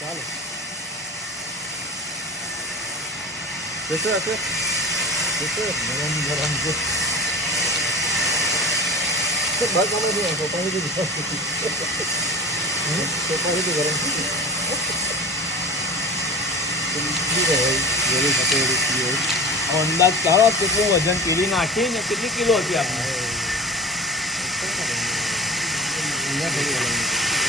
ચાલો જશે હશે ગરમ ગરમ છે બસ અમે નહીં સોપારી સોપારી તો ગરમ અંદાજ ચાલો કેટલું વજન કેરી નાખી ને કેટલી કિલો હતી આપણે અહીંયા થોડી ગરમ